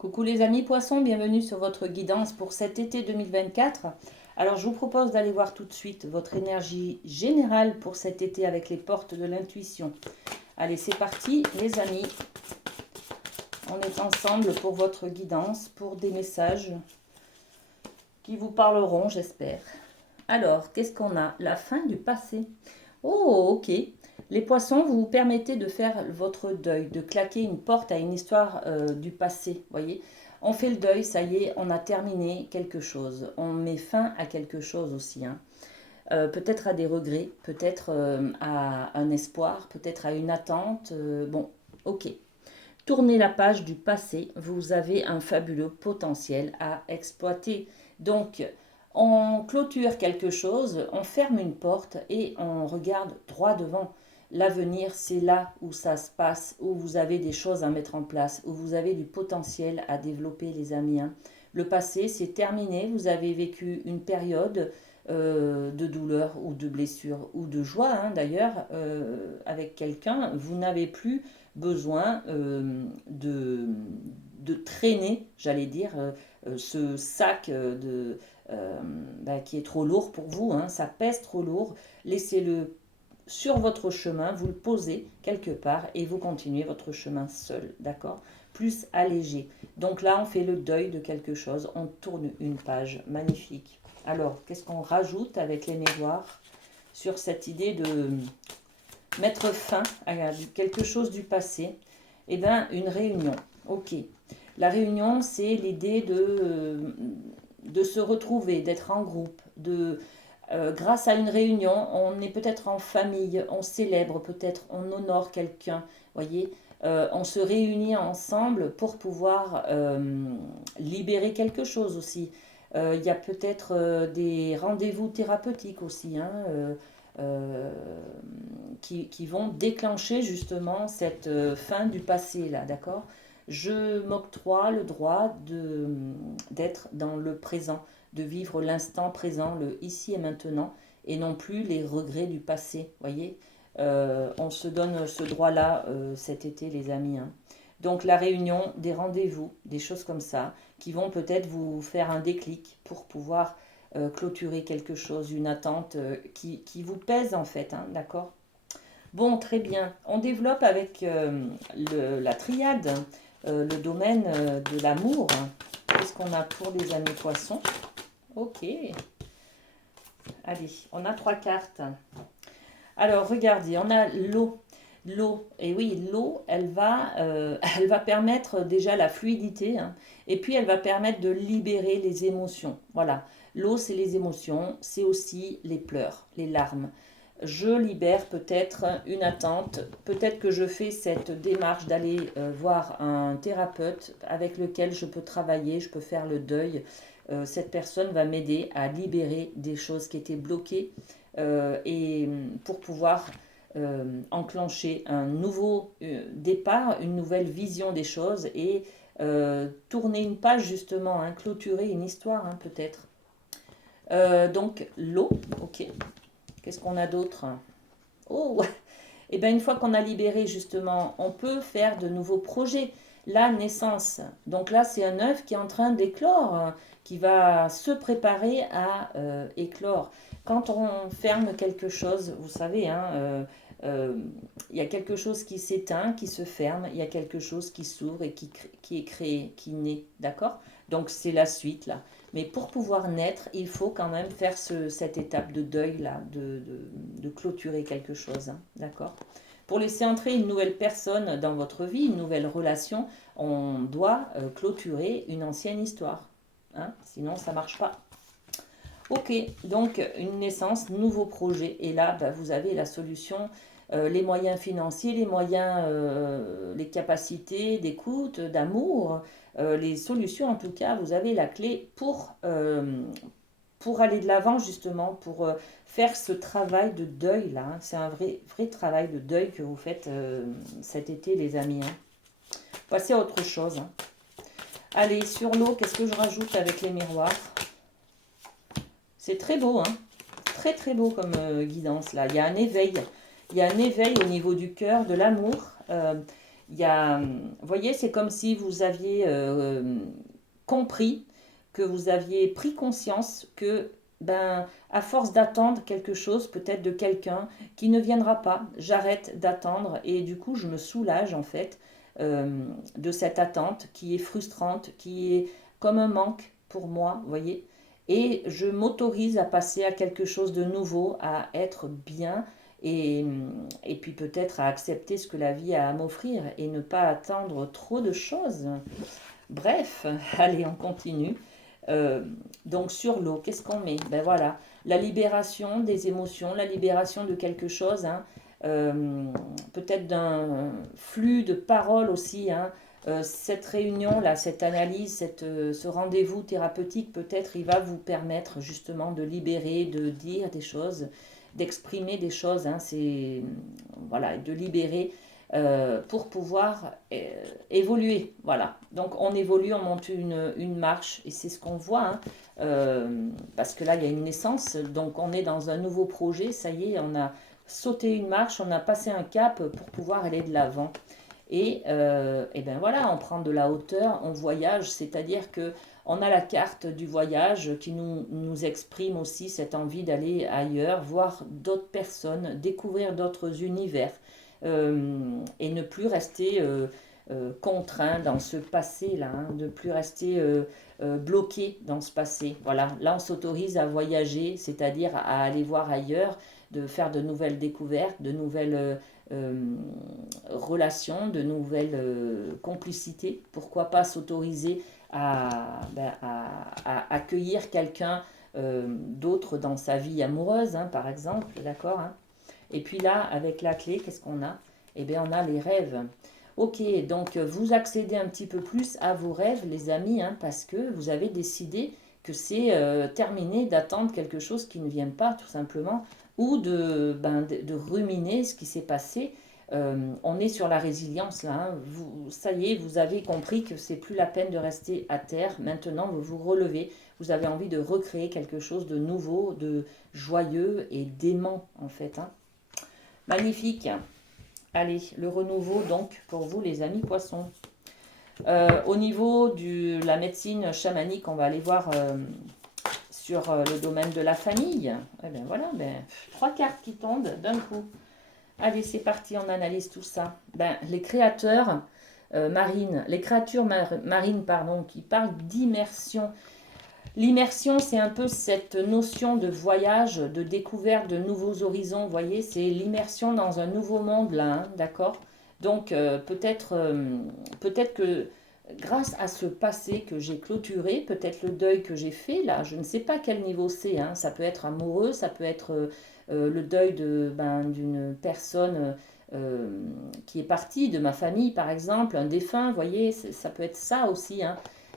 Coucou les amis poissons, bienvenue sur votre guidance pour cet été 2024. Alors je vous propose d'aller voir tout de suite votre énergie générale pour cet été avec les portes de l'intuition. Allez, c'est parti les amis. On est ensemble pour votre guidance, pour des messages qui vous parleront, j'espère. Alors, qu'est-ce qu'on a? La fin du passé. Oh, ok. Les poissons, vous vous permettez de faire votre deuil, de claquer une porte à une histoire du passé, voyez. On fait le deuil, ça y est, on a terminé quelque chose. On met fin à quelque chose aussi, hein. Peut-être à des regrets, peut-être à un espoir, peut-être à une attente. Bon, ok. Tournez la page du passé, vous avez un fabuleux potentiel à exploiter. Donc, on clôture quelque chose, on ferme une porte et on regarde droit devant. L'avenir, c'est là où ça se passe, où vous avez des choses à mettre en place, où vous avez du potentiel à développer, les amis, hein. Le passé, c'est terminé. Vous avez vécu une période de douleur ou de blessure ou de joie, hein, d'ailleurs, avec quelqu'un. Vous n'avez plus besoin de traîner, j'allais dire, ce sac qui est trop lourd pour vous, hein, ça pèse trop lourd. Laissez-le sur votre chemin, vous le posez quelque part et vous continuez votre chemin seul, d'accord? Plus allégé. Donc là, on fait le deuil de quelque chose, on tourne une page, magnifique. Alors, qu'est-ce qu'on rajoute avec les miroirs sur cette idée de mettre fin à quelque chose du passé? Eh bien, une réunion. Ok. La réunion, c'est l'idée de se retrouver, d'être en groupe, grâce à une réunion, on est peut-être en famille, on célèbre peut-être, on honore quelqu'un, voyez. On se réunit ensemble pour pouvoir libérer quelque chose aussi. Il y a peut-être des rendez-vous thérapeutiques aussi, hein, euh, qui vont déclencher justement cette fin du passé là, d'accord? Je m'octroie le droit d'être dans le présent, de vivre l'instant présent, le ici et maintenant, et non plus les regrets du passé, voyez. On se donne ce droit-là cet été, les amis, hein. Donc la réunion, des rendez-vous, des choses comme ça, qui vont peut-être vous faire un déclic pour pouvoir clôturer quelque chose, une attente qui vous pèse en fait, hein, d'accord? Bon, très bien. On développe avec la triade, le domaine de l'amour. Qu'est-ce qu'on a pour les amis poissons? Ok. Allez, on a trois cartes. Alors, regardez, on a l'eau. L'eau, et oui, l'eau, elle va permettre déjà la fluidité, hein, et puis elle va permettre de libérer les émotions. Voilà, l'eau, c'est les émotions, c'est aussi les pleurs, les larmes. Je libère peut-être une attente, peut-être que je fais cette démarche d'aller voir un thérapeute avec lequel je peux travailler, je peux faire le deuil. Cette personne va m'aider à libérer des choses qui étaient bloquées et pour pouvoir enclencher un nouveau départ, une nouvelle vision des choses et tourner une page justement, hein, clôturer une histoire, hein, peut-être. Donc l'eau, ok. Qu'est-ce qu'on a d'autre? Oh, et bien une fois qu'on a libéré justement, on peut faire de nouveaux projets. La naissance. Donc là, c'est un œuf qui est en train d'éclore, hein, qui va se préparer à éclore. Quand on ferme quelque chose, vous savez, hein, euh, il y a quelque chose qui s'éteint, qui se ferme, il y a quelque chose qui s'ouvre et qui est créé, qui naît, d'accord? Donc c'est la suite là. Mais pour pouvoir naître, il faut quand même faire cette étape de deuil là, de clôturer quelque chose, hein, d'accord? Pour laisser entrer une nouvelle personne dans votre vie, une nouvelle relation, on doit clôturer une ancienne histoire, hein, sinon ça ne marche pas. Ok, donc une naissance, nouveau projet. Et là, bah, vous avez la solution, les moyens financiers, les moyens, les capacités d'écoute, d'amour, les solutions en tout cas. Vous avez la clé pour aller de l'avant justement, pour faire ce travail de deuil là, hein. C'est un vrai travail de deuil que vous faites cet été, les amis, hein. Passez à autre chose, hein. Allez, sur l'eau, qu'est-ce que je rajoute avec les miroirs? C'est très beau, hein. Très très beau comme guidance là. Il y a un éveil. Il y a un éveil au niveau du cœur, de l'amour. Vous voyez, c'est comme si vous aviez compris, que vous aviez pris conscience que, ben, à force d'attendre quelque chose, peut-être de quelqu'un qui ne viendra pas, j'arrête d'attendre et du coup, je me soulage en fait de cette attente qui est frustrante, qui est comme un manque pour moi, vous voyez. Et je m'autorise à passer à quelque chose de nouveau, à être bien et, et puis peut-être à accepter ce que la vie a à m'offrir et ne pas attendre trop de choses. Bref, allez, on continue. Euh, donc sur l'eau, qu'est-ce qu'on met? Ben voilà, la libération des émotions, la libération de quelque chose, hein, euh, peut-être d'un flux de paroles aussi. Hein. Cette réunion-là, cette analyse, ce rendez-vous thérapeutique, peut-être il va vous permettre justement de libérer, de dire des choses, d'exprimer des choses. Hein, c'est voilà, de libérer pour pouvoir évoluer. Voilà. Donc on évolue, on monte une marche et c'est ce qu'on voit. Hein. Parce que là, il y a une naissance, donc on est dans un nouveau projet. Ça y est, on a sauté une marche, on a passé un cap pour pouvoir aller de l'avant. Et ben voilà, on prend de la hauteur, on voyage, c'est-à-dire que on a la carte du voyage qui nous exprime aussi cette envie d'aller ailleurs, voir d'autres personnes, découvrir d'autres univers et ne plus rester contraint dans ce passé-là, hein, ne plus rester bloqué dans ce passé. Voilà, là on s'autorise à voyager, c'est-à-dire à aller voir ailleurs, de faire de nouvelles découvertes, de nouvelles relations, de nouvelles complicités. Pourquoi pas s'autoriser à accueillir quelqu'un d'autre dans sa vie amoureuse, hein, par exemple, d'accord, hein. Et puis là, avec la clé, qu'est-ce qu'on a? Eh bien, on a les rêves. Ok, donc vous accédez un petit peu plus à vos rêves, les amis, hein, parce que vous avez décidé que c'est terminé d'attendre quelque chose qui ne vient pas, tout simplement, ou de ruminer ce qui s'est passé. On est sur la résilience là. Hein. Ça y est, vous avez compris que c'est plus la peine de rester à terre. Maintenant, vous vous relevez. Vous avez envie de recréer quelque chose de nouveau, de joyeux et d'aimant en fait. Hein. Magnifique. Allez, le renouveau donc pour vous les amis poissons. Au niveau de la médecine chamanique, on va aller voir sur le domaine de la famille. Eh bien voilà, ben, 3 cartes qui tombent d'un coup. Allez, c'est parti, on analyse tout ça. Ben, les créateurs marines, les créatures marines, pardon, qui parlent d'immersion. L'immersion, c'est un peu cette notion de voyage, de découverte de nouveaux horizons. Vous voyez, c'est l'immersion dans un nouveau monde là, hein, d'accord? Donc peut-être que grâce à ce passé que j'ai clôturé, peut-être le deuil que j'ai fait là, je ne sais pas quel niveau c'est. Hein, ça peut être amoureux, ça peut être le deuil d'une personne qui est partie de ma famille, par exemple, un défunt. Vous voyez, ça peut être ça aussi. Hein.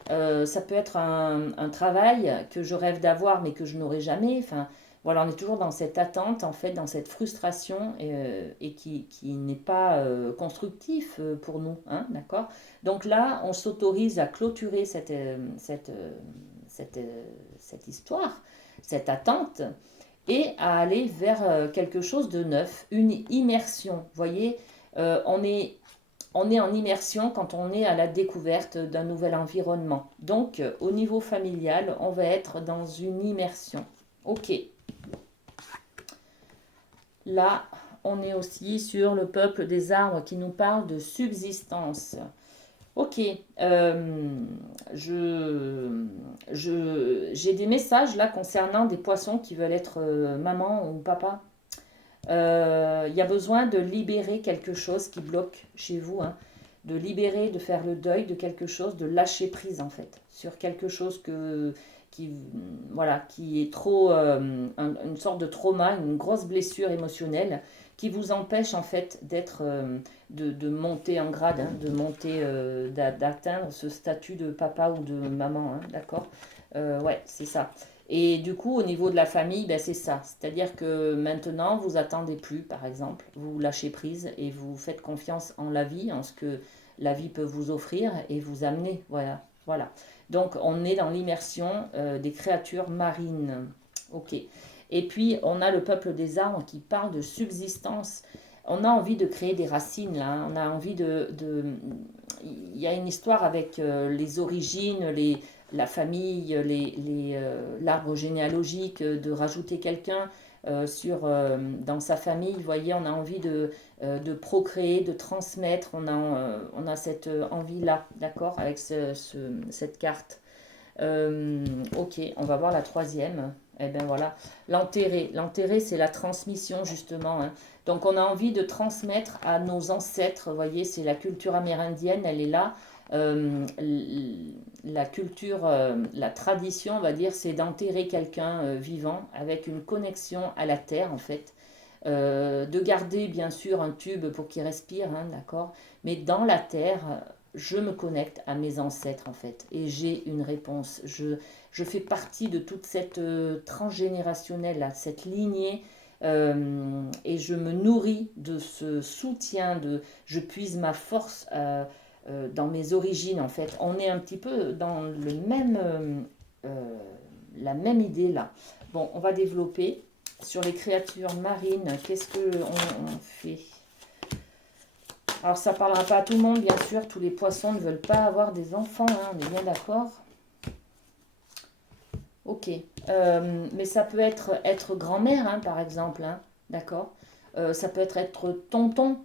Ça peut être un travail que je rêve d'avoir mais que je n'aurai jamais. Enfin, voilà, on est toujours dans cette attente, en fait, dans cette frustration et qui n'est pas constructif pour nous, hein, d'accord? Donc là, on s'autorise à clôturer cette histoire, cette attente et à aller vers quelque chose de neuf, une immersion. Vous voyez, on est en immersion quand on est à la découverte d'un nouvel environnement. Donc, au niveau familial, on va être dans une immersion. Ok. Là, on est aussi sur le peuple des arbres qui nous parle de subsistance. Ok. J'ai des messages là concernant des poissons qui veulent être maman ou papa. Il y a besoin de libérer quelque chose qui bloque chez vous, hein, de libérer, de faire le deuil de quelque chose, de lâcher prise en fait, sur quelque chose qui, voilà, qui est trop, une sorte de trauma, une grosse blessure émotionnelle qui vous empêche en fait de monter en grade, hein, de monter, d'atteindre ce statut de papa ou de maman, hein, d'accord. Ouais, c'est ça. Et du coup, au niveau de la famille, ben, c'est ça. C'est-à-dire que maintenant, vous attendez plus, par exemple, vous lâchez prise et vous faites confiance en la vie, en ce que la vie peut vous offrir et vous amener. Voilà, voilà. Donc, on est dans l'immersion des créatures marines. Ok. Et puis, on a le peuple des arbres qui parle de subsistance. On a envie de créer des racines, là, hein. On a envie Il y a une histoire avec les origines, la famille, l'arbre généalogique, de rajouter quelqu'un dans sa famille. Vous voyez, on a envie de procréer, de transmettre. On a cette envie-là, d'accord, avec cette carte. Ok, on va voir la troisième. Eh bien voilà, l'enterrer. L'enterrer, c'est la transmission, justement, hein. Donc on a envie de transmettre à nos ancêtres. Vous voyez, c'est la culture amérindienne, elle est là. La culture, la tradition, on va dire, c'est d'enterrer quelqu'un vivant avec une connexion à la terre, en fait. De garder bien sûr un tube pour qu'il respire, hein, d'accord? Mais dans la terre, je me connecte à mes ancêtres en fait et j'ai une réponse. Je fais partie de toute cette transgénérationnelle, là, cette lignée, et je me nourris de ce soutien, je puise ma force dans mes origines en fait. On est un petit peu dans euh, la même idée là. Bon, on va développer sur les créatures marines. Qu'est-ce que on fait? Alors ça parlera pas à tout le monde, bien sûr. Tous les poissons ne veulent pas avoir des enfants, hein, on est bien d'accord. Ok. Mais ça peut être grand-mère, hein, par exemple, hein, d'accord. Ça peut être tonton,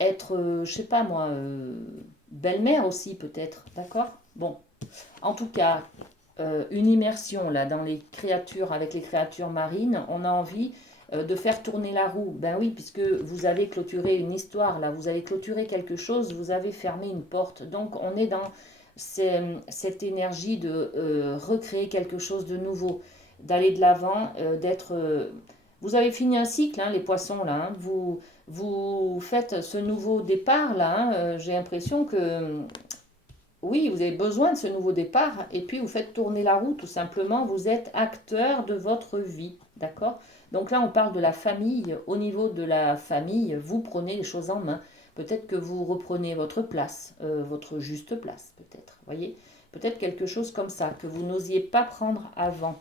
être, je sais pas moi, belle-mère aussi peut-être, d'accord. Bon, en tout cas, une immersion là dans les créatures, avec les créatures marines, on a envie de faire tourner la roue. Ben oui, puisque vous avez clôturé une histoire là, vous avez clôturé quelque chose, vous avez fermé une porte. Donc on est dans cette énergie de recréer quelque chose de nouveau, d'aller de l'avant, d'être... vous avez fini un cycle, hein, les poissons là, hein. Vous faites ce nouveau départ là, hein. J'ai l'impression que oui, vous avez besoin de ce nouveau départ et puis vous faites tourner la roue tout simplement. Vous êtes acteur de votre vie, d'accord? Donc là, on parle de la famille. Au niveau de la famille, vous prenez les choses en main. Peut-être que vous reprenez votre place, votre juste place, peut-être. Voyez? Peut-être quelque chose comme ça que vous n'osiez pas prendre avant.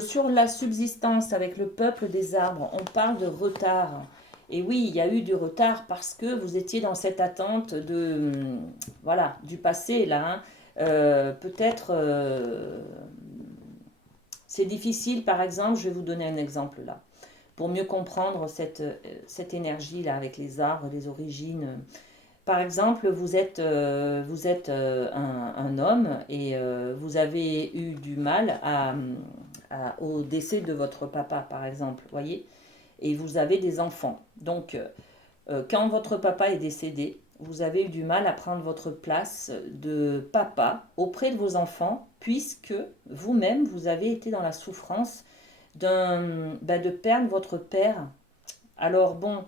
Sur la subsistance avec le peuple des arbres, on parle de retard. Et oui, il y a eu du retard parce que vous étiez dans cette attente voilà, du passé là, hein. Peut-être, c'est difficile, par exemple, je vais vous donner un exemple là, pour mieux comprendre cette énergie là avec les arbres, les origines. Par exemple, vous êtes un homme et vous avez eu du mal au décès de votre papa, par exemple, voyez, et vous avez des enfants. Donc, quand votre papa est décédé, vous avez eu du mal à prendre votre place de papa auprès de vos enfants, puisque vous-même, vous avez été dans la souffrance de perdre votre père. Alors bon,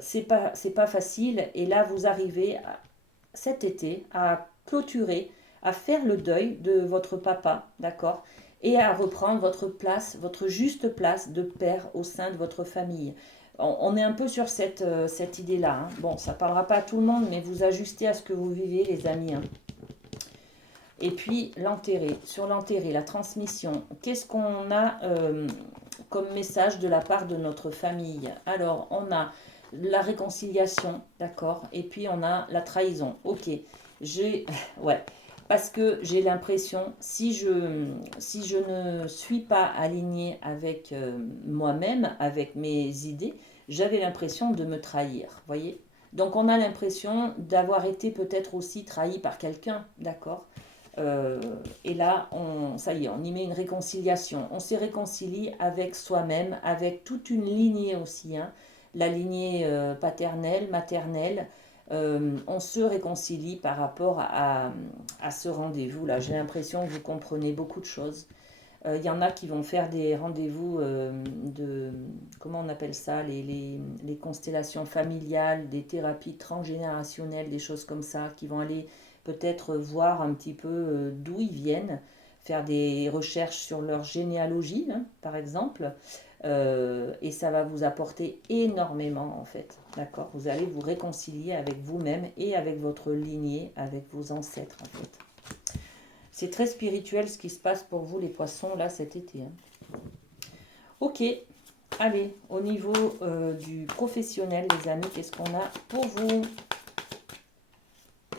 c'est pas facile. Et là, vous arrivez cet été à clôturer, à faire le deuil de votre papa, d'accord? Et à reprendre votre place, votre juste place de père au sein de votre famille. On est un peu sur cette idée-là, hein. Bon, ça ne parlera pas à tout le monde, mais vous ajustez à ce que vous vivez, les amis, hein. Et puis l'enterrer, sur l'enterrer, la transmission. Qu'est-ce qu'on a comme message de la part de notre famille? Alors, on a la réconciliation, d'accord? Et puis on a la trahison. Ok, j'ai... Ouais, parce que j'ai l'impression, si je ne suis pas alignée avec moi-même, avec mes idées, j'avais l'impression de me trahir, voyez? Donc on a l'impression d'avoir été peut-être aussi trahi par quelqu'un, d'accord? Euh, et là, ça y est, on y met une réconciliation. On se réconcilie avec soi-même, avec toute une lignée aussi, hein. La lignée paternelle, maternelle. On se réconcilie par rapport à ce rendez-vous-là. J'ai l'impression que vous comprenez beaucoup de choses. Il y en a qui vont faire des rendez-vous comment on appelle ça, les constellations familiales, des thérapies transgénérationnelles, des choses comme ça, qui vont aller peut-être voir un petit peu d'où ils viennent, faire des recherches sur leur généalogie, hein, par exemple, et ça va vous apporter énormément en fait, d'accord? Vous allez vous réconcilier avec vous-même et avec votre lignée, avec vos ancêtres en fait. C'est très spirituel ce qui se passe pour vous les poissons là cet été, hein. Ok, Allez, au niveau du professionnel, les amis, qu'est-ce qu'on a pour vous?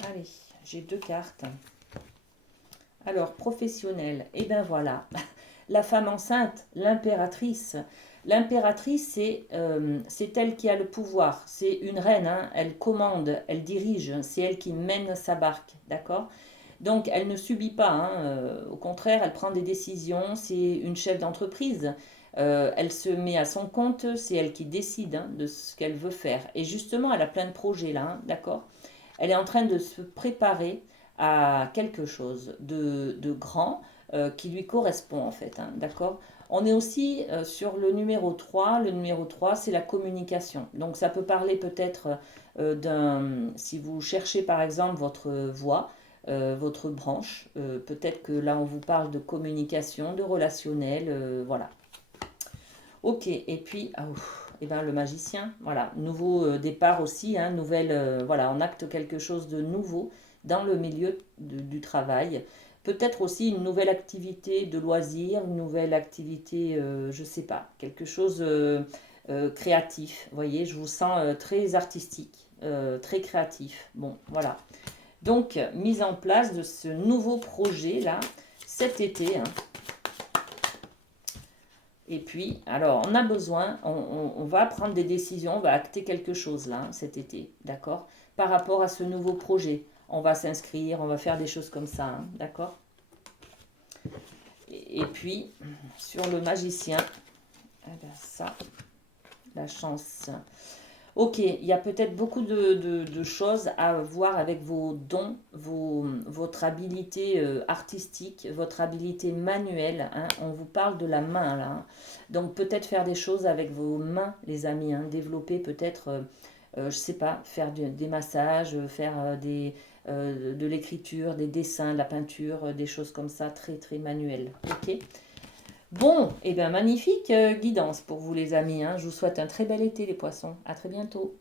Allez, j'ai 2 cartes. Alors, professionnel, et bien voilà, la femme enceinte, l'impératrice. L'impératrice, c'est elle qui a le pouvoir. C'est une reine, hein, elle commande, elle dirige, c'est elle qui mène sa barque, d'accord? Donc, elle ne subit pas, hein, au contraire, elle prend des décisions, c'est une chef d'entreprise. Elle se met à son compte, c'est elle qui décide hein, de ce qu'elle veut faire. Et justement, elle a plein de projets là, hein, d'accord? Elle est en train de se préparer à quelque chose de grand qui lui correspond en fait, hein, d'accord? On est aussi sur le numéro 3. Le numéro 3, c'est la communication. Donc ça peut parler peut-être si vous cherchez par exemple votre voix, votre branche, peut-être que là on vous parle de communication, de relationnel, voilà. Ok, et puis, eh ben, le magicien, voilà, nouveau départ aussi, hein, nouvelle, voilà, on acte quelque chose de nouveau dans le milieu du travail. Peut-être aussi une nouvelle activité de loisir, une nouvelle activité, je sais pas, quelque chose créatif. Vous voyez, je vous sens très artistique, très créatif. Bon, voilà. Donc, mise en place de ce nouveau projet là, cet été, hein. Et puis, alors, on a besoin, on va prendre des décisions, on va acter quelque chose là, hein, cet été, d'accord? Par rapport à ce nouveau projet. On va s'inscrire, on va faire des choses comme ça, hein, d'accord? Et puis, sur le magicien, eh ben, ça, la chance. Ok, il y a peut-être beaucoup de choses à voir avec vos dons, votre habilité artistique, votre habilité manuelle, hein. On vous parle de la main là, hein. Donc peut-être faire des choses avec vos mains, les amis, hein. Développer peut-être, je sais pas, faire des massages, faire de l'écriture, des dessins, de la peinture, des choses comme ça, très très manuelles. Ok? Bon, et bien magnifique guidance pour vous les amis, hein. Je vous souhaite un très bel été les poissons. À très bientôt.